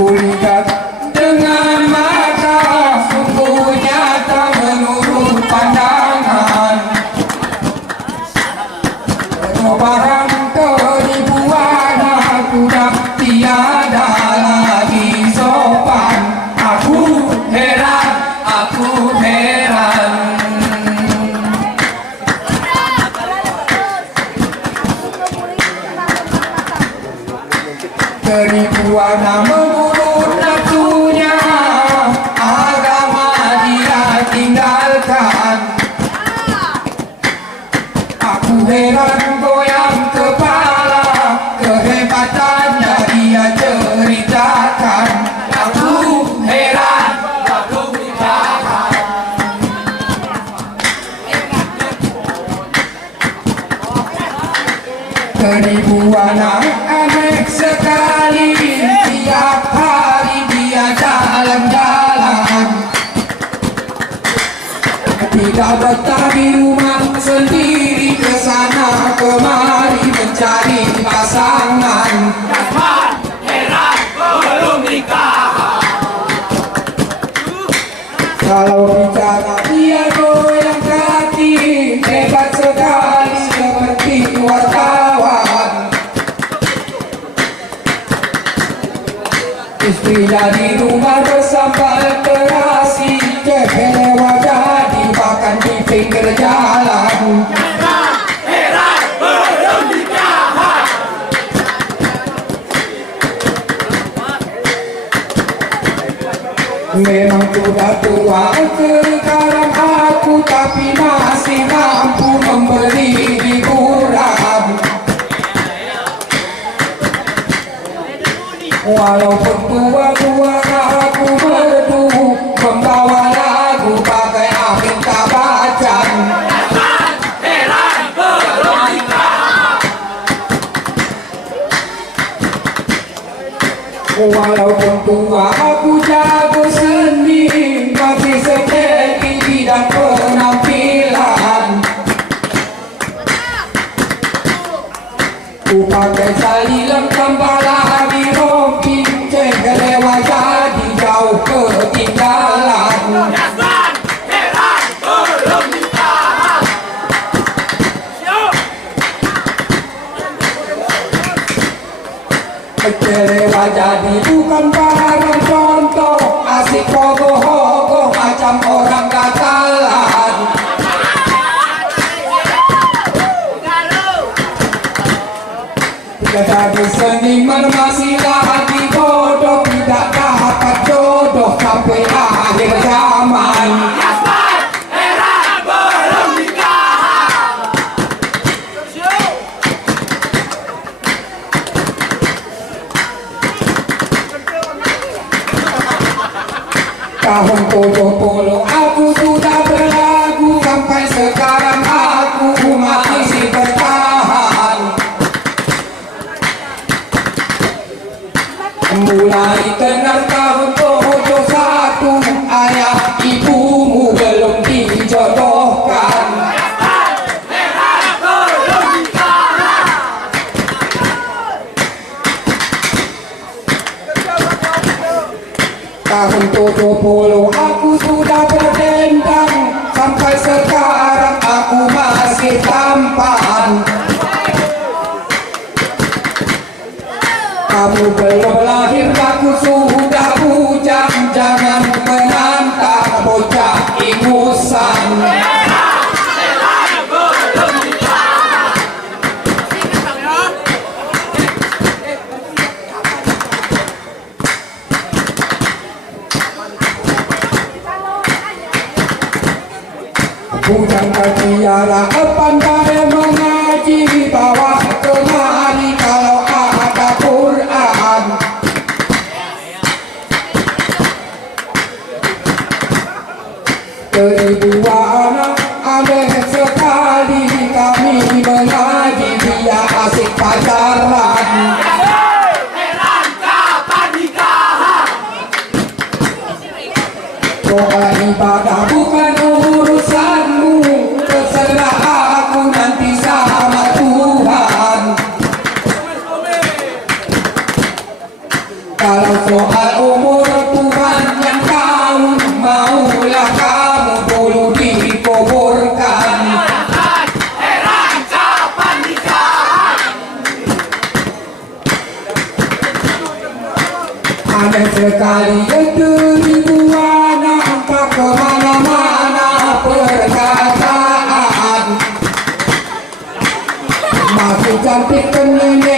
Kulihat dengan mata sungguh nyata menurut pandangan. Perubahan keribuan aku dah tiada lagi sopan. Aku heran, aku heran. Keribuan menurut nafsunya, agama dia tinggalkan. Aku heran goyang kepala, kehebatannya dia ceritakan. Aku heran, aku heran. Keribuan aneh sekali, tiap hari dia jalan-jalan. Tidak betah di rumah sendiri, kesana kemari mencari pasangan. Heran belum nikah. Kalau bicara dia goyang kaki, hebat sekali seperti wartawan. Istrinya di rumah bersambal terasi, cekele wajah dimakan di pinggir jalan. Heran belum nikah. Memang sudah tua sekarang aku, tapi masih mampu memberi hiburan. Walaupun tua-tua aku merdu, membawa lagu pakai Amitabh Bachchan. Heran belum nikah. Walaupun tua aku jago seni, masih sedikit di bidang penampilan. Ku pakai salilang tambala di rompi, cekele wajah di jauh ketinggalan. Heran belum nikah. Cekele wajah di bukan barang contoh, asik hogoh-hogoh macam orang Katalan. Jadi seniman masih lagi bodoh, tidak dapat jodoh sampai akhir zaman. Heran belum nikah. Tahun 70 aku sudah berlagu, sampai sekarang aku masih bertahan. Mulai kenal tahun 71, ayah ibumu belum dijodohkan. Heran belum nikah. Tahun 70 aku sudah berdendang, sampai sekarang aku masih tampan. Kamu belum lahir aku sudah bujang, jangan menantang bocah ingusan. Heran belum nikah. Bujang ketiara pandai mengaji, bawa kemari kalau ada Quran. Keribuan aneh sekali, kami mengaji dia asik pacaran. Heran kapan nikah. Doa ibadah bukan urusanmu, terserah aku nanti sama Tuhan. Kalau soal Aneh sekali itu ribuan angka kemana-mana perkataan. Masih cantik kan nenek